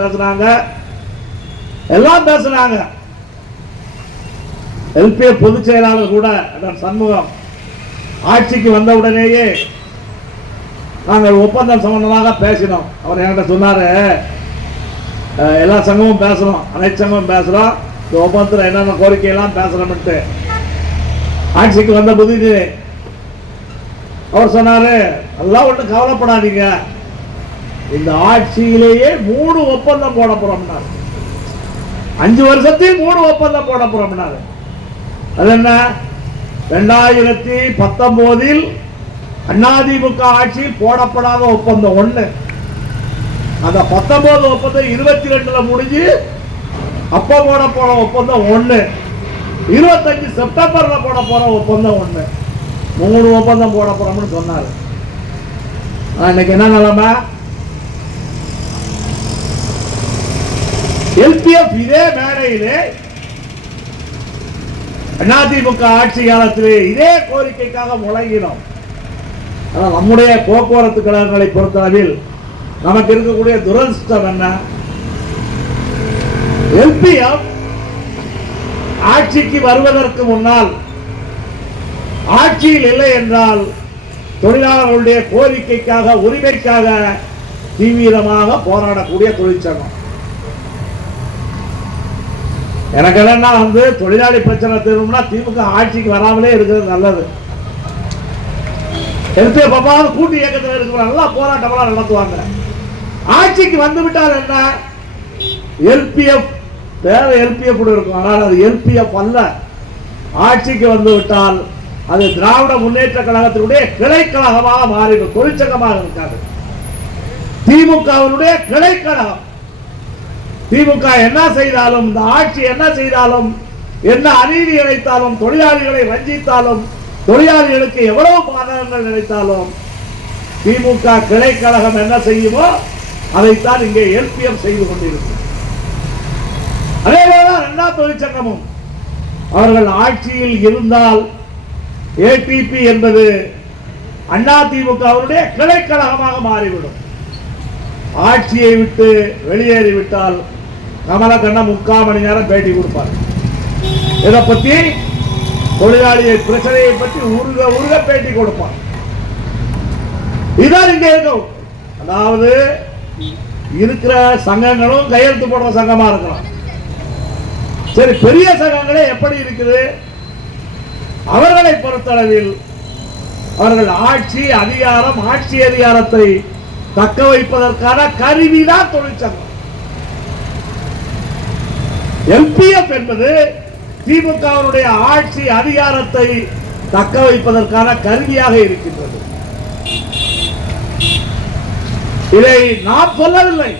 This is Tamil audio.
பேசுறாங்க, எல்லாம் பேசுறாங்க. எல்பிஎஃப் பொதுச் செயலாளர் கூட சண்முகம் ஆட்சிக்கு வந்த உடனேயே நாங்கள் ஒப்பந்தம் சம்பந்தமாக பேசினோம். அவர் என்கிட்ட சொன்னாரு, எல்லா சங்கமும் பேசுறோம், அனைத்து சங்கமும் பேசுறோம், இந்த ஒப்பந்தத்தில் என்னென்ன கோரிக்கையெல்லாம் பேசுறோம்ட்டு. ஆட்சிக்கு வந்த புதிது அவர் சொன்னாரு, எல்லாம் ஒன்றும் கவலைப்படாதீங்க, இந்த ஆட்சியிலேயே 3 ஒப்பந்தம் போட போறோம்னாரு. 5 வருஷத்தில் 3 ஒப்பந்தம் போட போறோம்னாரு. அது என்ன? 2019 அதிமுக ஆட்சியில் போடப்படாத ஒப்பந்தம் 1, அந்த 19 ஒப்பந்தம் 22 முடிஞ்சு அப்ப போட போற ஒப்பந்தம் 1, 25 செப்டம்பர்ல போட போற ஒப்பந்தம் 1, 3 ஒப்பந்தம் போட போறோம்னு சொன்னாரு. இன்னைக்கு என்ன நிலைமை? எல்பிஎஃப் இதே மேடையிலே அதிமுக ஆட்சி காலத்திலே இதே கோரிக்கைக்காக முழங்கினோம். நம்முடைய போக்குவரத்து கழகங்களை பொறுத்தளவில் நமக்கு இருக்கக்கூடிய துரதிர்ஷ்டம் என்ன? எல்பிஎஃப் ஆட்சிக்கு வருவதற்கு முன்னால் ஆட்சியில் இல்லை என்றால் தொழிலாளர்களுடைய கோரிக்கைக்காக, உரிமைக்காக தீவிரமாக போராடக்கூடிய தொழிற்சங்கம். எனக்கு என்னன்னா தொழிலாளி பிரச்சனை தீர்வுனா திமுக ஆட்சிக்கு வராமலே இருக்கிறது நல்லது. எல்பிஎஃப் கூட்டு இயக்கத்தில் இருக்கிற நல்லா போராட்டமெல்லாம் நடத்துவாங்க. ஆட்சிக்கு வந்து விட்டால் என்ன? எல்பிஎஃப் வேற எல்பிஎஃப் இருக்கும், ஆனால் அது எல்பிஎஃப் அல்ல. ஆட்சிக்கு வந்து விட்டால் அது திராவிட முன்னேற்ற கழகத்தினுடைய கிளைக்கழகமாக மாறிடும், தொழிற்சங்கமாக இருக்காது. திமுகவினுடைய கிளைக்கழகம். திமுக என்ன செய்தாலும், இந்த ஆட்சி என்ன செய்தாலும், என்ன அநீதி இழைத்தாலும், தொழிலாளிகளை வஞ்சித்தாலும், தொழிலாளிகளுக்கு எவ்வளவு பாதகங்கள் நினைத்தாலும் திமுக கிளைக்கழகம் என்ன செய்யுமோ அதைத்தான் இங்கே எல்பிஎஃப் செய்து கொண்டிருக்கும். அதே போலதான் 2ஆம் தொழிற்சங்கமும் அவர்கள் ஆட்சியில் இருந்தால் ஏடிபி என்பது அதிமுகவுடைய கிளைக்கழகமாக மாறிவிடும். ஆட்சியை விட்டு வெளியேறிவிட்டால் கமலக்கண்ணன் 3/4 மணி நேரம் பேட்டி கொடுப்பார். இதை பத்தி தொழிலாளியை பிரச்சனையை பற்றி உருக பேட்டி கொடுப்பார். இதான் இங்க இருக்கும். அதாவது இருக்கிற சங்கங்களும் கையெழுத்து போடுற சங்கமா இருக்கலாம். சரி, பெரிய சங்கங்களே எப்படி இருக்குது? அவர்களை பொறுத்தளவில் அவர்கள் ஆட்சி அதிகாரத்தை தக்க வைப்பதற்கான கருவிதான் தொழிற்சங்கம். எல்பிஎஃப் என்பது திமுகவுடைய ஆட்சி அதிகாரத்தை தக்க வைப்பதற்கான கருவியாக இருக்கின்றது. இதை நாம் சொல்லவில்லை.